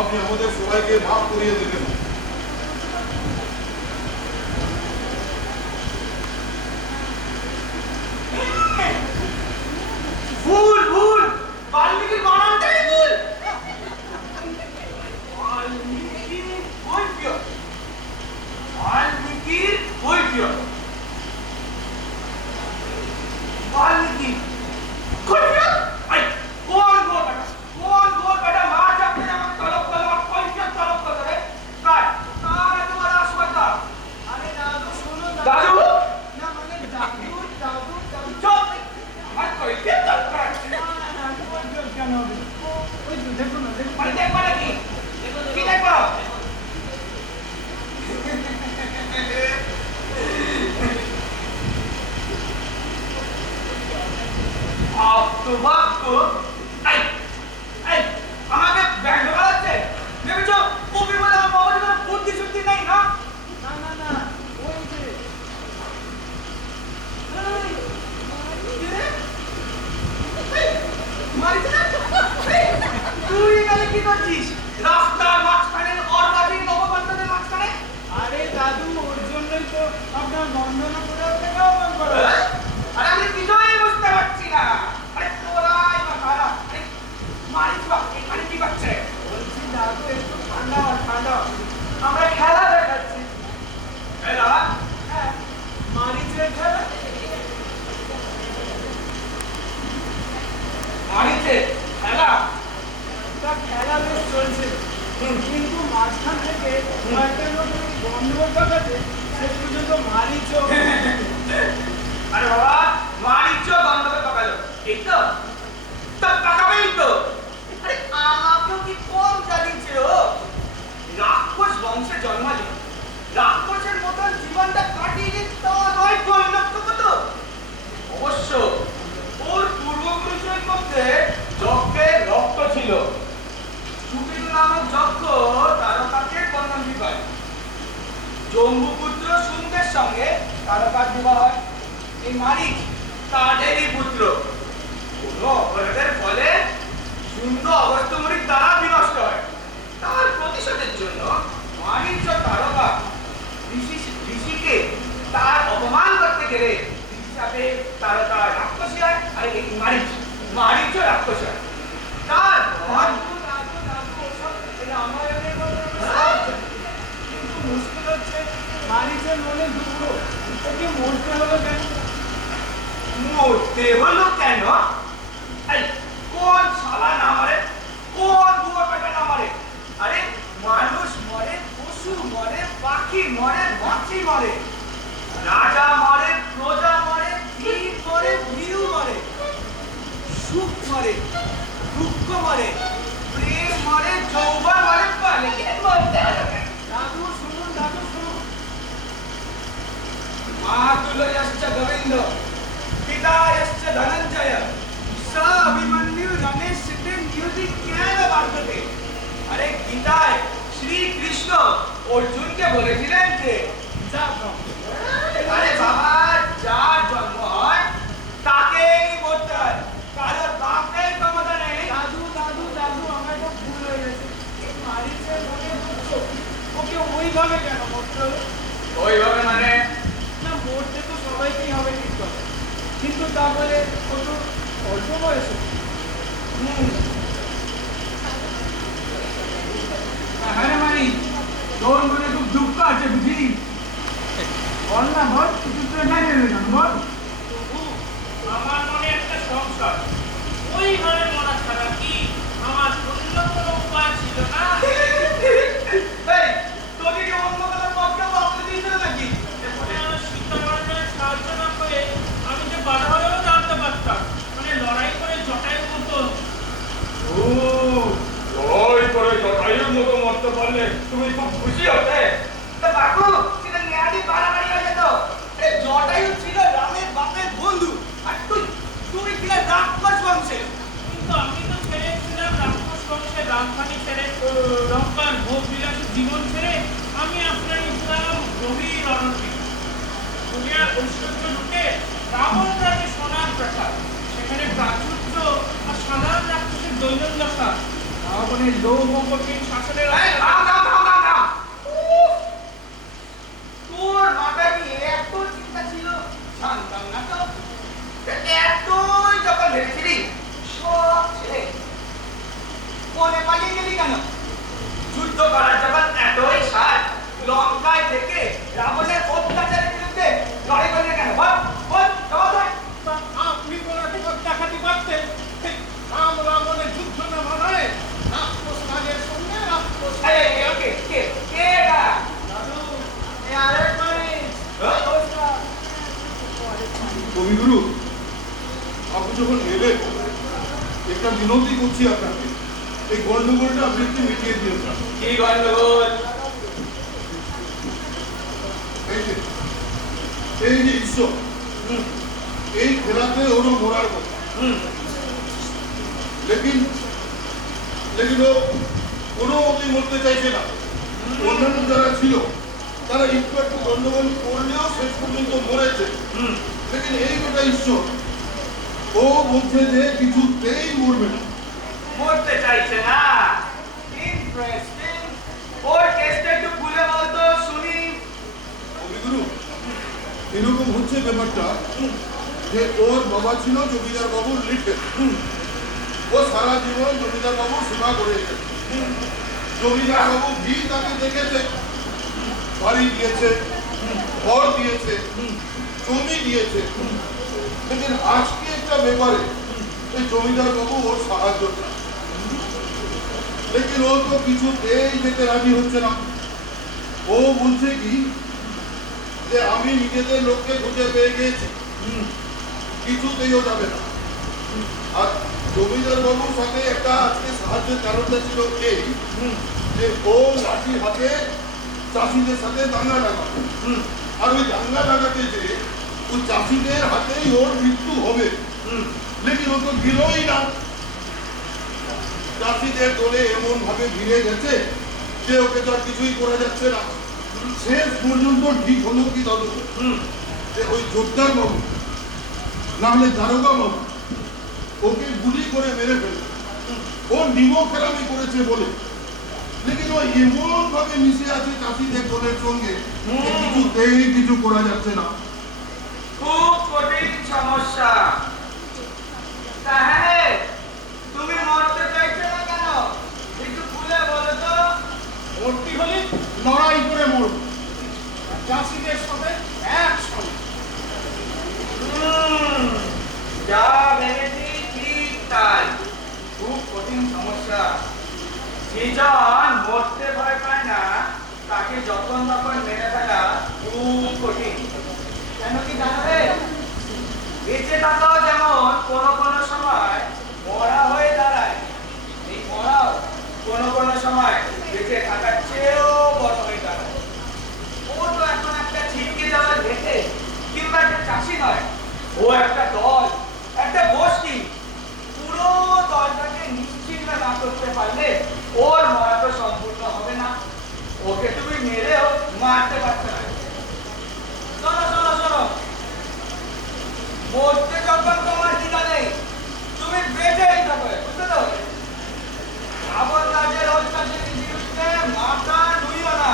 আপনি আমাদের সবাইকে মাফ করিয়ে দেবেন। ভুল ভুল, বাল্মীকির বানানটাই ভুল। বাল্মীকির কৈফিয়ত, বাল্মীকির কৈফিয়ত, বাল্মীকি কৈফিয়ত। আই কোন গো বেটা, কোন গো বেটা মা যাবে আমার তলব তলব কৈফিয়ত তলব করে কাট কার তোমার আসবাতা। আরে দাদু শুনুন দাদু না, মানে দাদু দাদু দাদু চুপ, আর কৈফিয়ত তলব করাচ্ছে। কেন হবে? ওই তো দেখুন না, দেখুন মানে দেখবা নাকি, কি দেখবা? বাক্য এই এই আমাকে ব্যাংক বাড়াচ্ছে ভেবেছো কবি বলে আমার বাবার কোনো বুদ্ধি শুদ্ধি নেই না। না না না, ওই যে তুই এখানে কি করছিস রাস্তার মাঝখানে অর্বাচীন নবপান্ডাদের মাঝখানে? আরে দাদু ওর জন্যই তো আপনার বন্ধনা করে আপনাকে আহ্বান করা। আরে আমি কিছুই বুঝতে পারছি না। আরে তোরাই বা কারা? আরে মারিস বা এখানে কি করছে? বলছি দাদু একটু ঠান্ডা হও, ঠান্ডা হও। আমরা খেলা দেখাচ্ছি। খেলা? হ্যাঁ, মারিচের খেলা। মারিছে খেলা? তা খেলা বেশ চলছে, কিন্তু মাঝখান থেকে কয়েকটা লোক গন্ডগোল দেখাচ্ছে, শেষ পর্যন্ত মারিচও আরে বাবা মারিচ গন্ধকে পাকালো এই তো পাকাবেই তো। আরে আমাকেও কি কম জ্বালিয়েছিল? রাক্ষস বংশে জন্মালে রাক্ষসের মতন জীবনটা কাটিয়ে দিত তা নয় পরিণত হতো। অবশ্য ওর পূর্বপুরুষের মধ্যে যজ্ঞের রক্ত ছিল। সুবিধু নামক যজ্ঞ তারকাকে কন্যা বিবাহ, জম্বুপুত্র শুম্ভের সঙ্গে তারকার বিবাহ হয়। এই মারিচ তাদেরই পুত্র। কোন অপরাধের ফলে শুম্ভ অগস্ত্যমুনির দ্বারা বিনষ্ট হয়। তার প্রতিশোধের জন্য মারিচ ও তারকা ঋষিকে তার অপমান করতে গেলে হিসাবে তারকা রাক্ষসী হয় আর এই মারিচ রাক্ষস হয়। তার রামায়ণের কথা কিন্তু মুশকিল হচ্ছে মারিচের মনে দুঃখ, ওকে মরতে হলো কেন? মরতে হলো কেন? এই কোন শালা না মারে, কোন বুয়া পেটা না মারে? আরে মানুষ মরে, পশু মরে, পাখি মরে, মাছি মরে, রাজা মরে, প্রজা মরে, বীর মরে, ভীরু মরে, সুখ মরে, দুঃখ মরে, প্রেম মরে, যৌবন মরে, বালিকের মরতে হলো কেন? দাদু শুনুন, দাদু শুনুন। मातुलयश्च गोविन्द पितायश्च धनञ्जय स अभिमन्यु रमेश सिद्धि नियुति ज्ञान वर्तते। अरे गीताয় শ্রী কৃষ্ণ অর্জুনকে বলেছিলেন যে আরে বাবা যার জন্ম হয় তাকেই মরতে হয়, কারোর বাপের ক্ষমতা নেই। দাদু দাদু দাদু আমার একটা ভুল হয়ে গেছে। এই মারিচের মনে দুঃখ, ওকে ওইভাবে কেন মরতে হলো? ওইভাবে মানে না, মরতে তো সবাইকেই হবে ঠিক কথা, কিন্তু তা বলে ও তো অল্প বয়সে। হ্যাঁ মারি তোর মনে খুব দুঃখ আছে বুঝি? বল না, বল, কিছু তো নাই নেবে না, বল। তবু আমার মনে একটা সংশয়, ওইভাবে মরা ছাড়া কি আমার অন্য কোনো উপায় ছিল না? এই তোকে কি অন্য কোনো পক্ষে ভাবতে দিয়েছিল নাকি? মানে আমার সীতারামের সাহায্য না করে আমি যে বাধা হয়েও জানতে পারতাম, মানে লড়াই করে জটায়ুর মতো। ও লড়াই করে জটায়ুর মতো মরতে পারলে তুমি খুব খুশি হতে। তা বাবু সেটা নেয়াদি বাড়াবাড়ি হয়ে যেত। আরে জটায়ু ছিল রামের বাপের বন্ধু আর তুই ছিলে রাক্ষস বংশের। কিন্তু আমি তো ছেড়েছিলাম রাক্ষস বংশের রাজধানী ছেড়ে, লঙ্কার ভোগ বিলাসী জীবন ছেড়ে আমি আশ্রয় নিয়েছিলাম গভীর অরণ্যে। দুনিয়ার ঐশ্বর্য লুটে রাবণ রাজে সোনার প্রাসাদ, সেখানে প্রাচুর্য আর সাধারণ রাক্ষসের দৈনন্দিন দশা। রাবণের লৌহ কঠিন শাসনের এই, থাম, থাম, থাম, থাম, থাম। উফ! তোর মাথা নিয়ে এত চিন্তা ছিল, জানতাম না তো। এতই যখন ভেবেছিলি, সব ছেড়ে বনে পালিয়ে গেলি কেন? যুদ্ধ করার যখন এতই সাজ, লঙ্কায় থেকে রাবণের অত্যাচারের বিরুদ্ধে লড়াই করলে কেন? বল, বল, জবাব দে। তা আপনি কোনাতে পথ দেখাতে পারতেন। রাম রাবণের যুদ্ধ না মানায় রাক্ষস রাজের সঙ্গে রাক্ষস এই, এই, এই, কে এটা? দাদু, এই আরেক মাইজ। নমস্কার। কবিগুরু, আপনি যখন এলেন, একটা বিনতি করছি আপনাকে, এই গন্ডগোলটা আপনি একটু মিটিয়ে দিয়েছেন। কি গন্ডগোল? এই যে ঈশ্বর, এই খেলাতে ওরও মরার কথা, লেকিন ও কোনো মতেই মরতে চাইছে না। অন্যান্য যারা ছিল তারা একটু একটু গন্ডগোল করলেও শেষ পর্যন্ত মরেছে। লেকিন এই গোটা ঈশ্বর, ও বলছে যে কিছুতেই মরবে না। মরতে চাইছে না? ইন্টারেস্টিং। ওর কেসটা একটু খুলে বলতো শুনি। কবিগুরু, এরকম হচ্ছে ব্যাপারটা যে ওর বাবা ছিল জমিদার বাবুর লিডে। ও সারা জীবন জমিদার বাবুর সেবা করে এসেছে। জমিদার বাবু ভি তাকে দেখেছে, বাড়ি দিয়েছে, ঘর দিয়েছে, জমি দিয়েছে। লেকিন আজকে একটা ব্যাপারে এই জমিদার বাবু ওর সাহায্য চায়। লেকিন ও তো কিছুতেই যেতে রাজি হচ্ছে না। ও বলছে কি যে আমি নিজেদের লোককে খুঁজে পেয়ে গিয়েছি, কিছুতেইও যাবে না। আর জমিদার বাবুর সাথে একটা আজকে সাহায্যের কারণটা ছিল এই যে ও লাঠি হাতে চাষিদের সাথে দাঙ্গা লাগাবে। আর ওই দাঙ্গা লাগাতে যে ওই চাষিদের হাতেই ওর মৃত্যু হবে। লেকিন ও তো দিলই না। চাষিদের দলে এমন ভাবে ভিড়ে গেছে যে ওকে তো আর কিছুই করা যাচ্ছে না। শেষ পর্যন্ত ঠিক হলো কি দাদু, যে ওই জোরদার বাবু না হলে দারোগা বাবু ওকে গুলি করে মেরে ফেলবে। ও নিমক খেলামি করেছে বলে। লেকিন ও এমন ভাবে মিশে আছে চাষিদের দলের সঙ্গে যে কিছুতেই কিছু করা যাচ্ছে না। খুব কঠিন সমস্যা। তা হ্যাঁ, তুমি মরতে চাইছো না কেন? একটু খুলে বলো তো। মূর্তি হলে লড়াই করে মরব, চাষিদের সাথে একসঙ্গে। যা ভেবেছি ঠিক তাই। খুব কঠিন সমস্যা। যেজন মরতে ভয় পায় না তাকে যখন তখন মেরে ফেলা খুব কঠিন। কেন কি জানো রে? বেঁচে থাকাও যেমন কোনো সময় মরা হয়ে দাঁড়ায়, এই মরাও কোনো সময় বেঁচে থাকার চেয়েও বড় হয়ে দাঁড়ায়। ও তো এখন একটা ছিটকে যাওয়ার দেখে কিংবা একটা চাষি নয়, ও একটা দল, একটা গোষ্ঠী। পুরো দলটাকে নিশ্চিন্ন না করতে পারলে ওর মরা তো সম্পূর্ণ হবে না। ওকে তুমি মেরেও মারতে পারছো না। শোনো, মরতে যখন তোমার দ্বিধা নেই, তুমি বেঁচেই থাকো, বুঝতে তো? রাবণ রাজের অত্যাচারের বিরুদ্ধে মাথা নুইও না।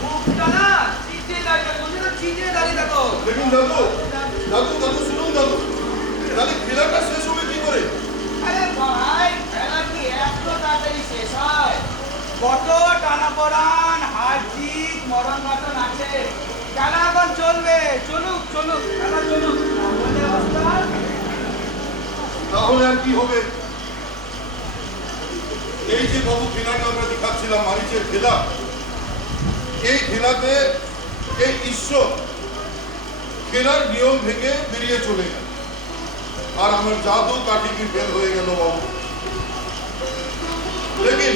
মুখটা না চিঠিয়ে দাঁড়িয়ে, বুঝলি তো? চিঠিয়ে দাঁড়িয়ে থাকো। দেখুন দাদু, দাদু দাদু শুনুন দাদু, তাহলে খেলাটা শেষ হবে কি করে? আরে ভাই, খেলা কি এত তাড়াতাড়ি শেষ হয়? কত টানাপোড়ান, হার জিত, মরণ ঘটন আছে। খেলা এখন চলবে। চলুক, খেলা চলুক। রাবণের অবস্থা তাহলে আর কি হবে? এই যে বাবু খেলাটা আমরা দেখাচ্ছিলাম, মারিচের খেলা, এই খেলাতে এই ঈশ্বর খেলার নিয়ম ভেঙে বেরিয়ে চলে গেল। আর আমার জাদু কাঠি কি ফেল হয়ে গেল বাবু। লেকিন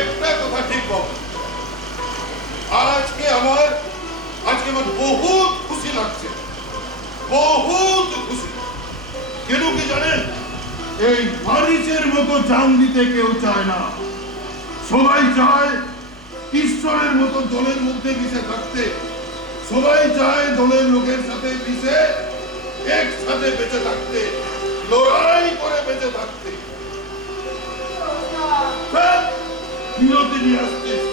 একটা কথা ঠিক বাবু, আজকে আমার বহুত খুশি লাগছে, বহুত খুশি। কেন কি জানেন? এই মারিচের মতো জান দিতে কেউ চায় না। সবাই চায় ঈশ্বরের মতো দলের মধ্যে মিশে থাকতে। সবাই চায় দলের লোকের সাথে মিশে একসাথে বেঁচে থাকতে, লড়াই করে বেঁচে থাকতে বিরতি নিয়ে আসছিস